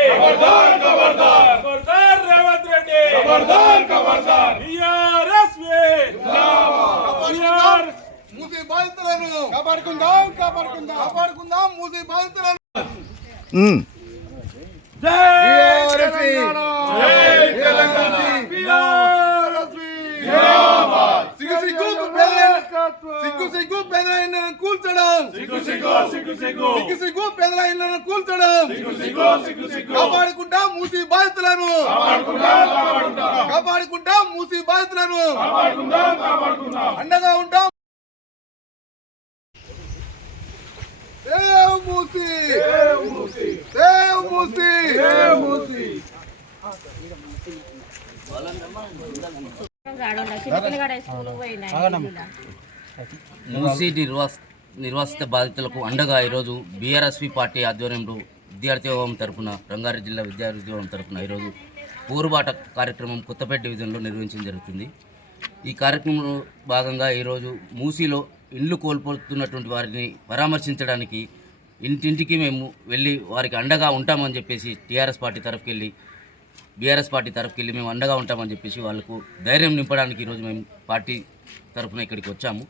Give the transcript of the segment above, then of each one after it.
खबरदार खबरदार खबरदार रेवंत रेड्डी खबरदार खबरदार टीआरएस जिंदाबाद మూసీ బాధితులను కాపాడుకుందాం కాపాడుకుందాం మూసీ బాధితులను జై తెలంగాణ జై తెలంగాణ జిందాబాద్ సిగ్గు పేదలను కూల్చడం సిగ్గు పేదలను కూల్చడం కాపాడుకుంటాం మూసీ బాధితులను కాపాడుకుంటాం మూసీ బాధితులను అండగా ఉంటాం. Save Musi save Musi save Musi Musi నిర్వాసిత బాధితులకు అండగా ఈరోజు బీఆర్ఎస్పీ పార్టీ ఆధ్వర్యంలో విద్యార్థి విభాగం తరఫున రంగారెడ్డి జిల్లా విద్యార్థి విభాగం తరఫున ఈరోజు పోరుబాట కార్యక్రమం కొత్తపేట డివిజన్లో నిర్వహించడం జరుగుతుంది. ఈ కార్యక్రమంలో భాగంగా ఈరోజు మూసీలో ఇండ్లు కోల్పోతున్నటువంటి వారిని పరామర్శించడానికి ఇంటింటికి మేము వెళ్ళి వారికి అండగా ఉంటామని చెప్పేసి టీఆర్ఎస్ పార్టీ తరఫుకెళ్ళి బీఆర్ఎస్ పార్టీ తరఫుకెళ్ళి మేము అండగా ఉంటామని చెప్పేసి వాళ్ళకు ధైర్యం నింపడానికి ఈరోజు మేము పార్టీ తరఫున ఇక్కడికి వచ్చాము.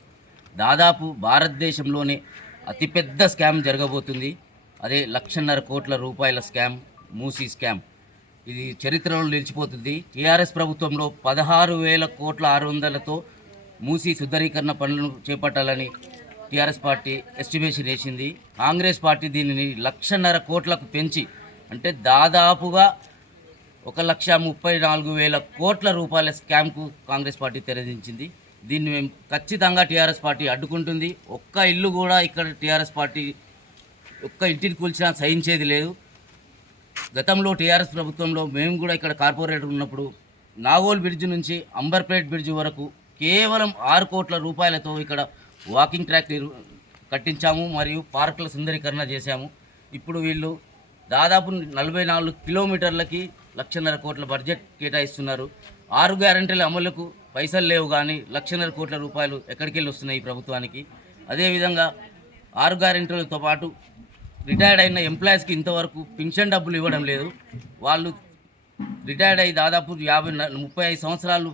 దాదాపు భారతదేశంలోనే అతిపెద్ద స్కామ్ జరగబోతుంది. అదే 1,50,000 కోట్ల రూపాయల స్కామ్, మూసీ స్కామ్. ఇది చరిత్రలో నిలిచిపోతుంది. టీఆర్ఎస్ ప్రభుత్వంలో 16,600,000తో మూసీ సుందరీకరణ పనులను చేపట్టాలని టీఆర్ఎస్ పార్టీ ఎస్టిమేషన్ వేసింది. కాంగ్రెస్ పార్టీ దీనిని 1,50,000 కోట్లకు పెంచి అంటే దాదాపుగా 1,34,000 కోట్ల రూపాయల స్కామ్కు కాంగ్రెస్ పార్టీ తెరదించింది. దీన్ని మేము ఖచ్చితంగా టీఆర్ఎస్ పార్టీ అడ్డుకుంటుంది. ఒక్క ఇల్లు కూడా ఇక్కడ టీఆర్ఎస్ పార్టీ ఒక్క ఇంటిని కూల్చినా సహించేది లేదు. గతంలో టీఆర్ఎస్ ప్రభుత్వంలో మేము కూడా ఇక్కడ కార్పొరేటర్ ఉన్నప్పుడు నాగోల్ బ్రిడ్జ్ నుంచి అంబర్పేట్ బ్రిడ్జ్ వరకు కేవలం 6 కోట్ల రూపాయలతో ఇక్కడ వాకింగ్ ట్రాక్ కట్టించాము మరియు పార్కుల సుందరీకరణ చేశాము. ఇప్పుడు వీళ్ళు దాదాపు 44 కిలోమీటర్లకి 1,50,000 కోట్ల బడ్జెట్ కేటాయిస్తున్నారు. 6 గ్యారెంటీల అమలుకు పైసలు లేవు కానీ 1,50,000 కోట్ల రూపాయలు ఎక్కడికి వెళ్ళి వస్తున్నాయి ఈ ప్రభుత్వానికి. అదేవిధంగా 6 గ్యారెంటీలతో పాటు రిటైర్డ్ అయిన ఎంప్లాయీస్కి ఇంతవరకు పింఛన్ డబ్బులు ఇవ్వడం లేదు. వాళ్ళు రిటైర్డ్ అయ్యి దాదాపు 35 సంవత్సరాలు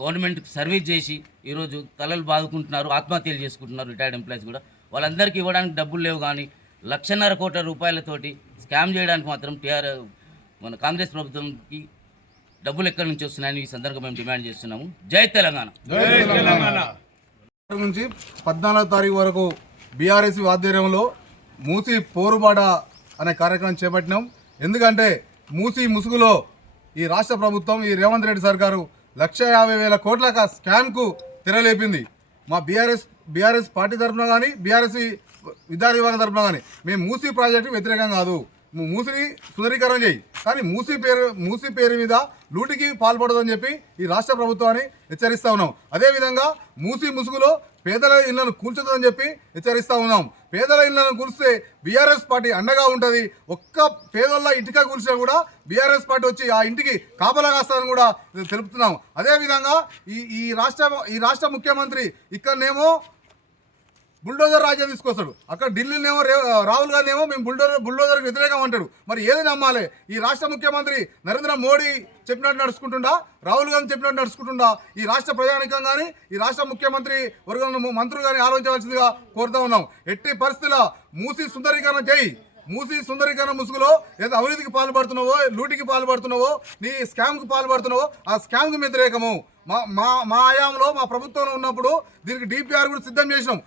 గవర్నమెంట్కి సర్వీస్ చేసి ఈరోజు తలలు బాదుకుంటున్నారు, ఆత్మహత్యలు చేసుకుంటున్నారు రిటైర్డ్ ఎంప్లాయీస్ కూడా. వాళ్ళందరికీ ఇవ్వడానికి డబ్బులు లేవు కానీ 1,50,000 కోట్ల రూపాయలతోటి స్కామ్ చేయడానికి మాత్రం మన కాంగ్రెస్ ప్రభుత్వంకి డబ్బులు ఎక్కడి నుంచి వస్తున్నాయని ఈ సందర్భంగా మేము డిమాండ్ చేస్తున్నాము. జై తెలంగాణ. నుంచి 14వ తారీఖు వరకు బీఆర్ఎస్ ఆధ్వర్యంలో మూసీ పోరుబాట అనే కార్యక్రమం చేపట్టినాం. ఎందుకంటే మూసీ ముసుగులో ఈ రాష్ట్ర ప్రభుత్వం, ఈ రేవంత్ రెడ్డి సర్కారు 1,50,000 కోట్ల స్కామ్కు తెరలేపింది. మా బీఆర్ఎస్ పార్టీ తరఫున కానీ బీఆర్ఎస్ విద్యార్థి విభాగం తరఫున కానీ మేము మూసీ ప్రాజెక్టు వ్యతిరేకం కాదు. మూసీని సుందరీకరణ చేయి, కానీ మూసీ పేరు మీద లూటికి పాల్పడదని చెప్పి ఈ రాష్ట్ర ప్రభుత్వాన్ని హెచ్చరిస్తూ ఉన్నాం. అదేవిధంగా మూసీ ముసుగులో పేదల ఇళ్లను కూల్చుతుందని చెప్పి హెచ్చరిస్తూ ఉన్నాం. పేదల ఇళ్లను కూల్స్తే బీఆర్ఎస్ పార్టీ అండగా ఉంటుంది. ఒక్క పేదోళ్ళ ఇంటిగా కూల్చినా కూడా బీఆర్ఎస్ పార్టీ వచ్చి ఆ ఇంటికి కాపలా కాస్తారని కూడా తెలుపుతున్నాం. అదేవిధంగా ఈ రాష్ట్ర ముఖ్యమంత్రి ఇక్కడనేమో బుల్డోజర్ రాజ్యం తీసుకొస్తాడు, అక్కడ ఢిల్లీనేమో రాహుల్ గాంధీ ఏమో మేము బుల్డోజర్కి వ్యతిరేకం అంటాడు. మరి ఏది నమ్మాలి? ఈ రాష్ట్ర ముఖ్యమంత్రి నరేంద్ర మోడీ చెప్పినట్టు నడుచుకుంటుండా, రాహుల్ గాంధీ చెప్పినట్టు నడుచుకుంటుండా? ఈ రాష్ట్ర ప్రజానికం కానీ ఈ రాష్ట్ర ముఖ్యమంత్రి వర్గంలో మంత్రులు కానీ ఆలోచించవలసిందిగా కోరుతా ఉన్నాం. ఎట్టి పరిస్థితుల్లో మూసీ సుందరీకరణ చేయి. మూసీ సుందరీకరణ ముసుగులో ఏదో అవినీతికి పాల్పడుతున్నావో, లూటికి పాల్పడుతున్నావో, నీ స్కామ్కి పాల్పడుతున్నావో ఆ స్కామ్కి వ్యతిరేకము. మా ఆయాంలో మా ప్రభుత్వంలో ఉన్నప్పుడు దీనికి డిపిఆర్ కూడా సిద్ధం చేసినాం.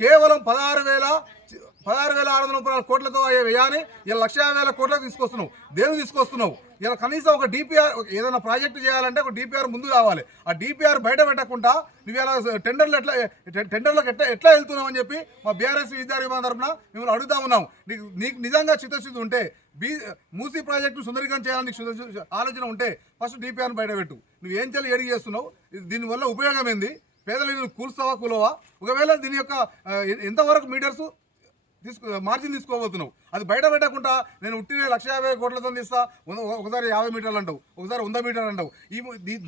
కేవలం 16,630 కోట్లతో అయ్యే వ్యయాన్ని ఇలా 1,50,000 కోట్లకు తీసుకొస్తున్నావు. దేనికి తీసుకొస్తున్నావు? ఇలా కనీసం ఒక డిపిఆర్ ఏదైనా ప్రాజెక్టు చేయాలంటే ఒక డిపిఆర్ ముందు కావాలి. ఆ డిపిఆర్ బయట పెట్టకుండా నువ్వు ఇలా టెండర్లకు ఎట్లా వెళ్తున్నావు అని చెప్పి మా బీఆర్ఎస్ విద్యార్థి విభాగం తరఫున మిమ్మల్ని అడుగుతా ఉన్నాం. నీకు నిజంగా చిత్తశుద్ధి ఉంటే మూసీ ప్రాజెక్టు సుందరీకరణ చేయాలని ఆలోచన ఉంటే ఫస్ట్ డిపిఆర్ని బయట పెట్టు. నువ్వు ఏం చేయాలి, ఏడికి చేస్తున్నావు, దీనివల్ల ఉపయోగం ఏంది, పేదలు కూల్స్తావా కూలవా, ఒకవేళ దీని యొక్క ఎంతవరకు మీటర్స్ మార్జిన్ తీసుకోబోతున్నావు. అది బయట పెట్టకుండా నేను ఉట్టిన 150 కోట్లతో తీస్తా, ఒకసారి 50 మీటర్లు అంటావు, ఒకసారి 100 మీటర్లు అంటావు.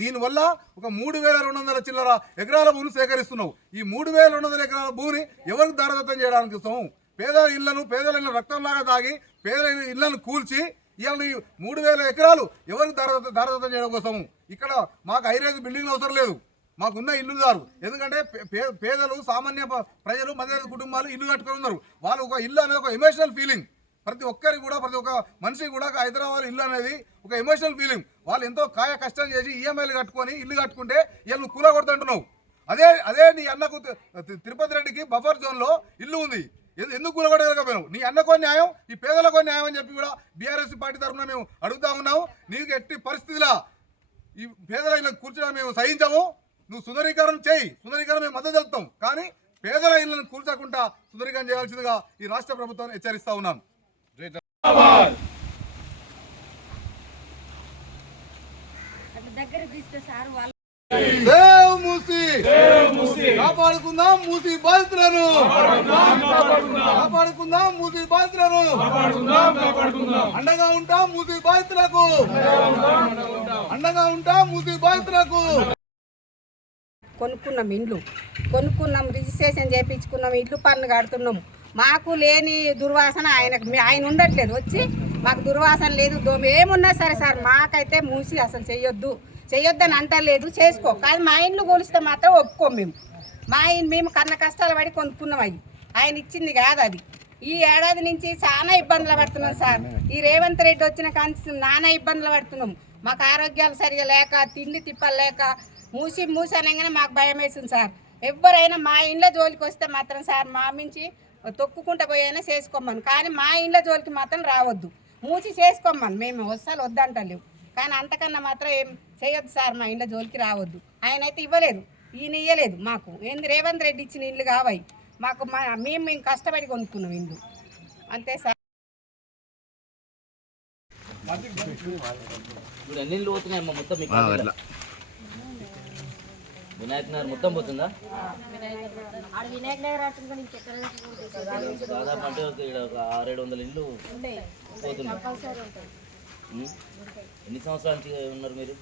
దీనివల్ల ఒక 3200 చిల్లర ఎకరాల భూమిని సేకరిస్తున్నావు. ఈ 3200 ఎకరాల భూమిని ఎవరికి దారదత్తం చేయడానికి ఇస్తాము? పేదల ఇళ్లను రక్తంలాగా తాగి పేదల ఇళ్లను కూల్చి ఇవాళ 3000 ఎకరాలు ఎవరికి దారదత్తం చేయడం కోసము. ఇక్కడ మాకు హైరేజ్ బిల్డింగ్లు అవసరం లేదు, మాకున్న ఇల్లుదారు. ఎందుకంటే పేదలు, సామాన్య ప్రజలు, మధ్యతరగతి కుటుంబాలు ఇల్లు కట్టుకొని ఉన్నారు. వాళ్ళు ఒక ఇల్లు అనేది ఒక ఎమోషనల్ ఫీలింగ్. ప్రతి ఒక్కరికి కూడా, ప్రతి ఒక్క మనిషికి కూడా హైదరాబాద్ ఇల్లు అనేది ఒక ఎమోషనల్ ఫీలింగ్. వాళ్ళు ఎంతో కాయ కష్టం చేసి ఈఎంఐలు కట్టుకొని ఇల్లు కట్టుకుంటే ఇవాళ నువ్వు కూలగొడుతుంటున్నావు. అదే నీ అన్నకు తిరుపతి రెడ్డికి బఫర్ జోన్లో ఇల్లు ఉంది, ఎందుకు కూలగొట్టలేకపోయావు? నీ అన్నకో న్యాయం, ఈ పేదలకో న్యాయం అని చెప్పి కూడా బీఆర్ఎస్ పార్టీ తరఫున మేము అడుగుతా ఉన్నాము. నీకు ఎట్టి పరిస్థితిలో ఈ పేదల ఇళ్ళని కూర్చోడం మేము సహించాము. నువ్వు సుందరీకరణ చేయి, సుందరీకరణ మేము మద్దతు తెలుపుతాం, కానీ పేదల ఇళ్లను కూల్చకుండా సుందరీకరణ చేయాల్సిందిగా ఈ రాష్ట్ర ప్రభుత్వాన్ని హెచ్చరిస్తా ఉన్నాను. సేవ్ మూసీ, కాపాడుకుందాం మూసీ బాధితులను, కాపాడుకుందాం మూసీ బాధితులను, అండగా ఉంటాం మూసీ బాధితులకు, అండగా ఉంటాం మూసీ బాధితులకు. కొనుక్కున్నాం రిజిస్ట్రేషన్ చేయించుకున్నాం, ఇల్లు పన్ను కడుతున్నాం. మాకు లేని దుర్వాసన ఆయన ఉండట్లేదు, వచ్చి మాకు దుర్వాసన లేదు, ఏమున్నా సరే సార్ మాకైతే మూసి అసలు చెయ్యొద్దని అంటలేదు, చేసుకో. కానీ మా ఇండ్లు కొలిస్తే మాత్రం ఒప్పుకోం. మేము కన్న కష్టాలు పడి కొనుక్కున్నాం, అవి ఆయన ఇచ్చింది కాదు. అది ఈ ఏడాది నుంచి చాలా ఇబ్బందులు పడుతున్నాం సార్. ఈ రేవంత్ రెడ్డి వచ్చిన కానీ నానా ఇబ్బందులు పడుతున్నాం. మాకు ఆరోగ్యాలు సరిగా లేక, తిండి తిప్పలు లేక, మూసి అనగానే మాకు భయం వేస్తుంది సార్. ఎవరైనా మా ఇండ్ల జోలికి వస్తే మాత్రం సార్ మా మించి తొక్కుకుంటూ పోయినా చేసుకోమని, కానీ మా ఇండ్ల జోలికి మాత్రం రావద్దు, మూసి చేసుకోమని. మేము వస్తాలు వద్దంటలేవు, కానీ అంతకన్నా మాత్రం ఏం చేయొద్దు సార్, మా ఇండ్ల జోలికి రావద్దు. ఆయన అయితే ఇవ్వలేదు, ఈయన ఇవ్వలేదు మాకు. ఏంది రేవంత్ రెడ్డి ఇచ్చిన ఇల్లు కావాయి మాకు, మేము కష్టపడి కొనుక్కున్నాం ఇల్లు, అంతే సార్. ఎన్ని ఇల్లు పోతున్నాయమ్మా మొత్తం? వినాయక్ నగర్ మొత్తం పోతుందా? దాదాపు అంటే ఒక 600-700 ఇల్లు పోతున్నాయి. ఎన్ని సంవత్సరాల నుంచి ఉన్నారు మీరు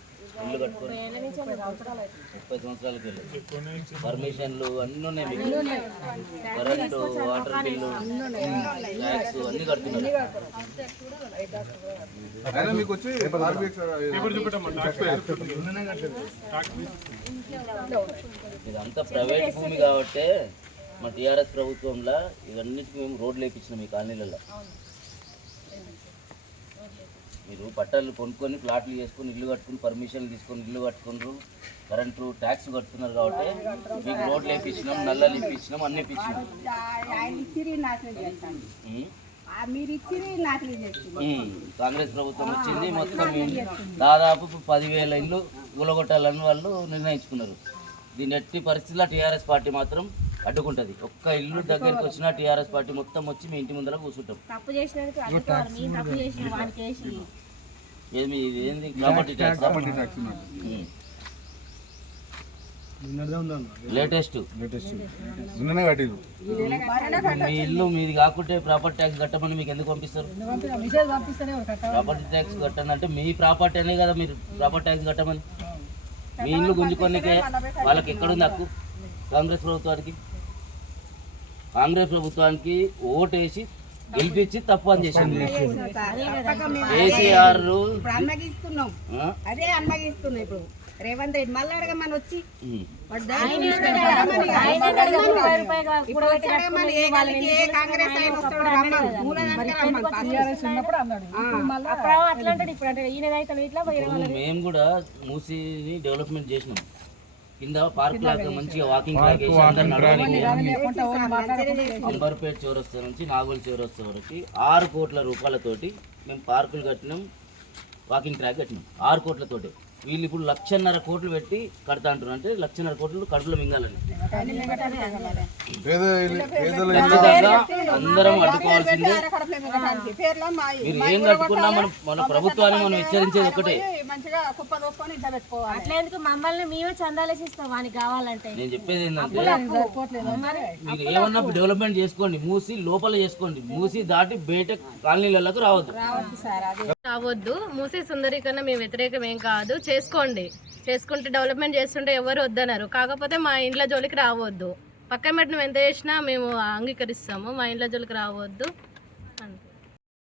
ఇల్లు కట్టుకొని? 30 సంవత్సరాలకి వెళ్ళి పర్మిషన్లు అన్నీ ఉన్నాయి మీకు, కరెంటు, వాటర్ బిల్లు, ట్యాక్స్ అన్నీ కడుతున్నారు. ఇదంతా ప్రైవేట్ భూమి కాబట్టి మా టీఆర్ఎస్ ప్రభుత్వంలో ఇవన్నిటికీ మేము రోడ్లు వేయించినాం ఈ కాలనీలలో. మీరు పట్టాలు కొనుక్కొని ప్లాట్లు చేసుకొని ఇల్లు కట్టుకుని పర్మిషన్లు తీసుకొని ఇల్లు కట్టుకున్నారు, కరెంటు ట్యాక్స్ కడుతున్నారు కాబట్టి మీకు రోడ్లు వేయించినాం, నల్లలు ఇప్పించినాం, అన్ని ఇప్పించినాం. కాంగ్రెస్ ప్రభుత్వం వచ్చింది, మొత్తం దాదాపు 10,000 ఇల్లు కూలగొట్టాలని వాళ్ళు నిర్ణయించుకున్నారు. దీన్ని ఎట్టి పరిస్థితుల్లో టీఆర్ఎస్ పార్టీ మాత్రం అడ్డుకుంటుంది. ఒక్క ఇల్లు దగ్గరికి వచ్చినా టీఆర్ఎస్ పార్టీ మొత్తం వచ్చి మీ ఇంటి ముందర కూర్చుంటాం. ఏంది ప్రాపర్టీ ట్యాక్స్? లేటెస్ట్ మీ ఇల్లు మీది కాకుంటే ప్రాపర్టీ ట్యాక్స్ కట్టమని మీకు ఎందుకు పంపిస్తారు? ప్రాపర్టీ ట్యాక్స్ కట్టనంటే మీ ప్రాపర్టీ అనే కదా, మీరు ప్రాపర్టీ ట్యాక్స్ కట్టమని. మీ ఇల్లు గుంజుకోనికే వాళ్ళకి ఎక్కడుంది హక్కు? కాంగ్రెస్ ప్రభుత్వానికి ఓటేసి గెలిపించి తప్పు అని చేసింది కేసీఆర్. రేవంత్ రెడ్డి మళ్ళీ అడగమని వచ్చి మేము కూడా మూసీని డెవలప్మెంట్ చేసినాం. కింద పార్క్ లాగా మంచిగా వాకింగ్ అంబర్పేట చౌరస్తా నుంచి నాగోల్ చౌరస్తా వరకు 6 కోట్ల రూపాయలతోటి మేము పార్కులు కట్టినాం, వాకింగ్ ట్రాక్ కట్టినాం 6 కోట్లతోటి. వీళ్ళు ఇప్పుడు 1,50,000 కోట్లు పెట్టి కడతా అంటున్నారు. అంటే 1,50,000 కోట్లు కడుపులో మింగాలని. ఖచ్చితంగా అందరం అడ్డుకోవాల్సిందే. మీరు ఏం కట్టుకున్నా మన ప్రభుత్వాన్ని మనం హెచ్చరించేది ఒకటే. అట్లేందుకు మమ్మల్ని మేమే చందాలేసిస్తాం వానికి కావాలంటే. నేను చెప్పేది ఏంటంటే మీరు ఏమన్నా డెవలప్మెంట్ చేసుకోండి, మూసి లోపల చేసుకోండి, మూసి దాటి బయట కాలనీలకు రావద్దు. మూసీ సుందరీకరణ మేము వ్యతిరేకం ఏం కాదు, చేసుకోండి. చేసుకుంటే డెవలప్మెంట్ చేస్తుంటే ఎవరు వద్దన్నారు. కాకపోతే మా ఇంట్లో జోలికి రావద్దు. పక్క మెట్టు నువ్వు ఎంత చేసినా మేము అంగీకరిస్తాము. మా ఇంట్లో జోలికి రావద్దు.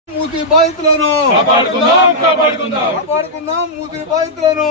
మూసి బాధితులను కాపాడుకుందాం, కాపాడుకుందాం, కాపాడుకుందాం. మూసి బాధితులను